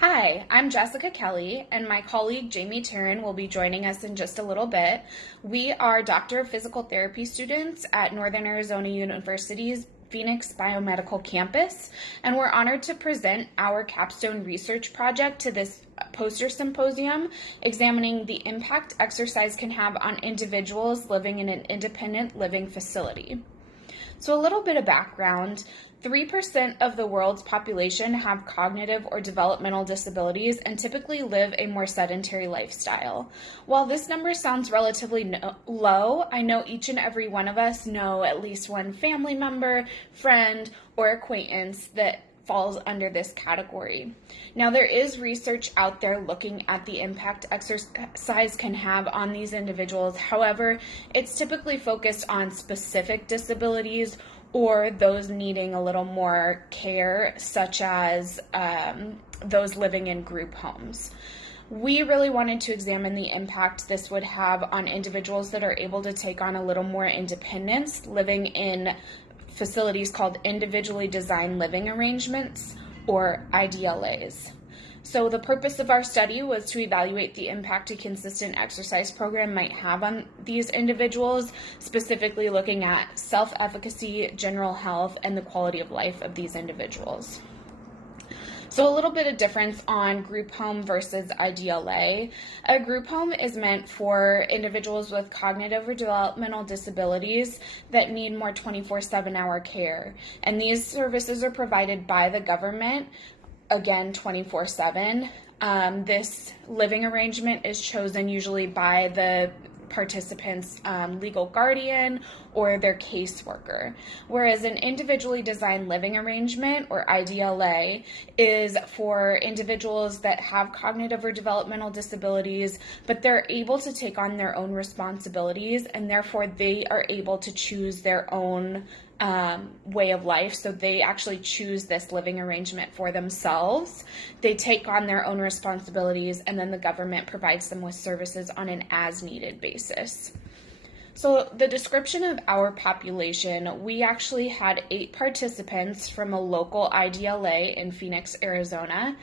Hi, I'm Jessica Kelly, and my colleague Jamie Terran will be joining us in just a little bit. We are Doctor of Physical Therapy students at Northern Arizona University's Phoenix Biomedical Campus, and we're honored to present our capstone research project to this poster symposium examining the impact exercise can have on individuals living in an independent living facility. So, a little bit of background. 3% of the world's population have cognitive or developmental disabilities and typically live a more sedentary lifestyle. While this number sounds relatively low, I know each and every one of us know at least one family member, friend, or acquaintance that falls under this category. Now, there is research out there looking at the impact exercise can have on these individuals. However, it's typically focused on specific disabilities or those needing a little more care, such as those living in group homes. We really wanted to examine the impact this would have on individuals that are able to take on a little more independence, living in facilities called individually designed living arrangements, or IDLAs. So the purpose of our study was to evaluate the impact a consistent exercise program might have on these individuals, specifically looking at self-efficacy, general health, and the quality of life of these individuals. So a little bit of difference on group home versus IDLA. A group home is meant for individuals with cognitive or developmental disabilities that need more 24/7 hour care. And these services are provided by the government, again, 24/7. This living arrangement is chosen usually by the participants' legal guardian or their caseworker, whereas an individually designed living arrangement, or IDLA, is for individuals that have cognitive or developmental disabilities, but they're able to take on their own responsibilities, and therefore they are able to choose their own way of life. So they actually choose this living arrangement for themselves. They take on their own responsibilities, and then the government provides them with services on an as-needed basis. So the description of our population, we actually had 8 participants from a local IDLA in Phoenix, Arizona.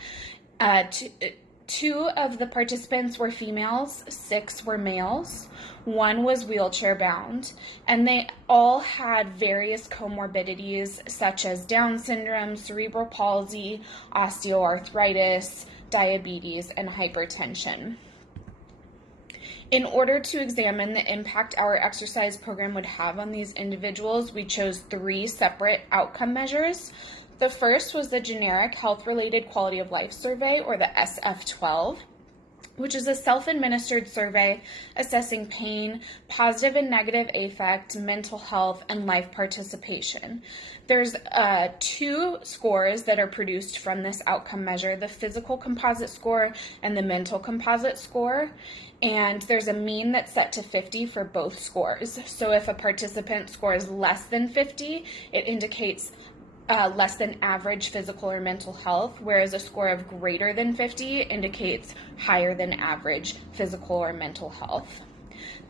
Two of the participants were females, 6 were males, 1 was wheelchair bound, and they all had various comorbidities such as Down syndrome, cerebral palsy, osteoarthritis, diabetes, and hypertension. In order to examine the impact our exercise program would have on these individuals, we chose 3 separate outcome measures. The first was the Generic Health-Related Quality of Life Survey, or the SF-12, which is a self-administered survey assessing pain, positive and negative affect, mental health, and life participation. There's 2 scores that are produced from this outcome measure, the physical composite score and the mental composite score. And there's a mean that's set to 50 for both scores. So if a participant scores less than 50, it indicates less than average physical or mental health, whereas a score of greater than 50 indicates higher than average physical or mental health.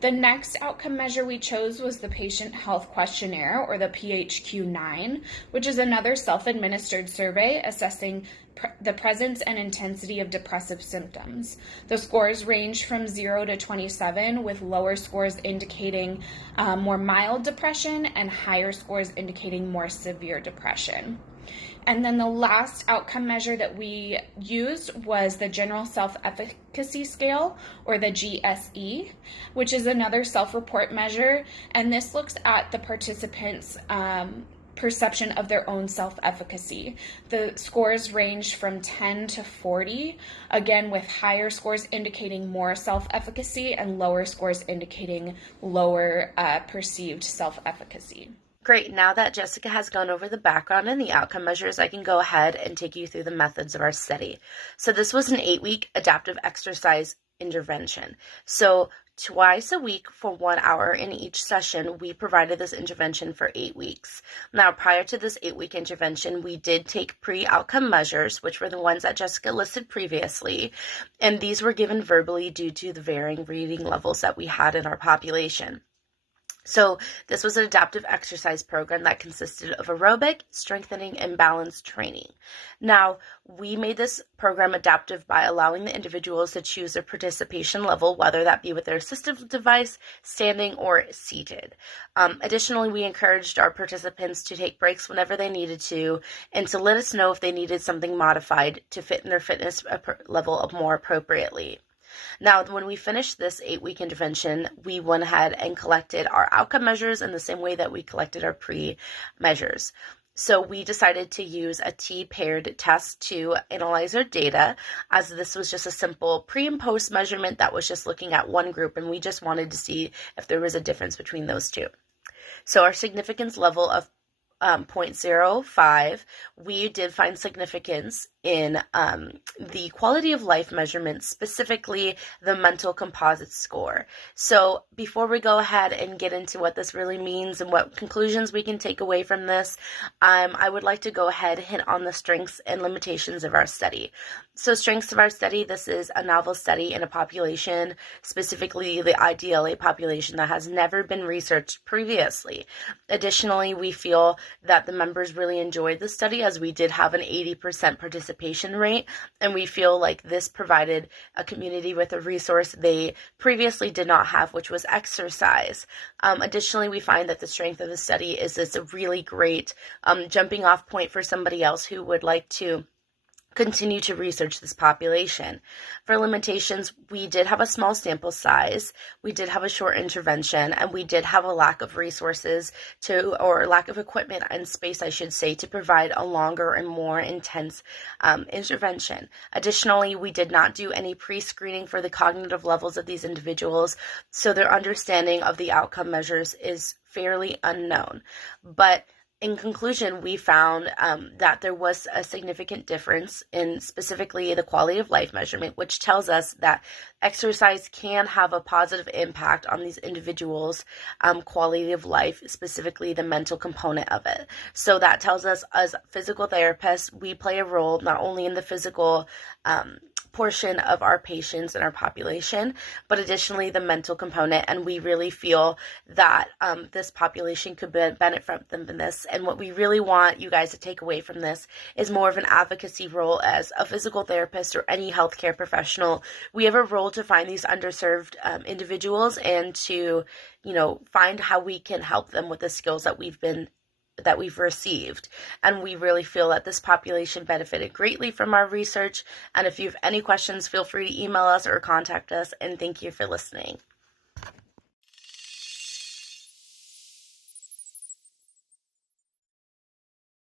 The next outcome measure we chose was the Patient Health Questionnaire, or the PHQ-9, which is another self-administered survey assessing the presence and intensity of depressive symptoms. The scores range from 0 to 27, with lower scores indicating more mild depression and higher scores indicating more severe depression. And then the last outcome measure that we used was the General Self-Efficacy Scale, or the GSE, which is another self-report measure, and this looks at the participants' perception of their own self-efficacy. The scores range from 10 to 40, again with higher scores indicating more self-efficacy and lower scores indicating lower perceived self-efficacy. Great. Now that Jessica has gone over the background and the outcome measures, I can go ahead and take you through the methods of our study. So this was an 8-week adaptive exercise intervention. So twice a week for 1 hour in each session, we provided this intervention for 8 weeks. Now, prior to this 8-week intervention, we did take pre-outcome measures, which were the ones that Jessica listed previously, and these were given verbally due to the varying reading levels that we had in our population. So this was an adaptive exercise program that consisted of aerobic, strengthening, and balance training. Now, we made this program adaptive by allowing the individuals to choose their participation level, whether that be with their assistive device, standing, or seated. Additionally, we encouraged our participants to take breaks whenever they needed to, and to let us know if they needed something modified to fit in their fitness level more appropriately. Now, when we finished this 8-week intervention, we went ahead and collected our outcome measures in the same way that we collected our pre-measures. So we decided to use a T-paired test to analyze our data, as this was just a simple pre and post measurement that was just looking at one group, and we just wanted to see if there was a difference between those two. So our significance level of 0.05, we did find significance in the quality of life measurement, specifically the mental composite score. So before we go ahead and get into what this really means and what conclusions we can take away from this, I would like to go ahead and hit on the strengths and limitations of our study. So strengths of our study, this is a novel study in a population, specifically the IDLA population, that has never been researched previously. Additionally, we feel that the members really enjoyed the study, as we did have an 80% participation rate, and we feel like this provided a community with a resource they previously did not have, which was exercise. Additionally, we find that the strength of the study is it's a really great jumping off point for somebody else who would like to continue to research this population. For limitations, we did have a small sample size, we did have a short intervention, and we did have a lack of resources or lack of equipment and space, I should say, to provide a longer and more intense intervention. Additionally, we did not do any pre-screening for the cognitive levels of these individuals, so their understanding of the outcome measures is fairly unknown. But in conclusion, we found that there was a significant difference in specifically the quality of life measurement, which tells us that exercise can have a positive impact on these individuals' quality of life, specifically the mental component of it. So that tells us, as physical therapists, we play a role not only in the physical portion of our patients and our population, but additionally the mental component, and we really feel that this population could benefit from this. And what we really want you guys to take away from this is more of an advocacy role. As a physical therapist or any healthcare professional, we have a role to find these underserved individuals and to, find how we can help them with the skills that we've received. And we really feel that this population benefited greatly from our research. And if you have any questions, feel free to email us or contact us. And thank you for listening.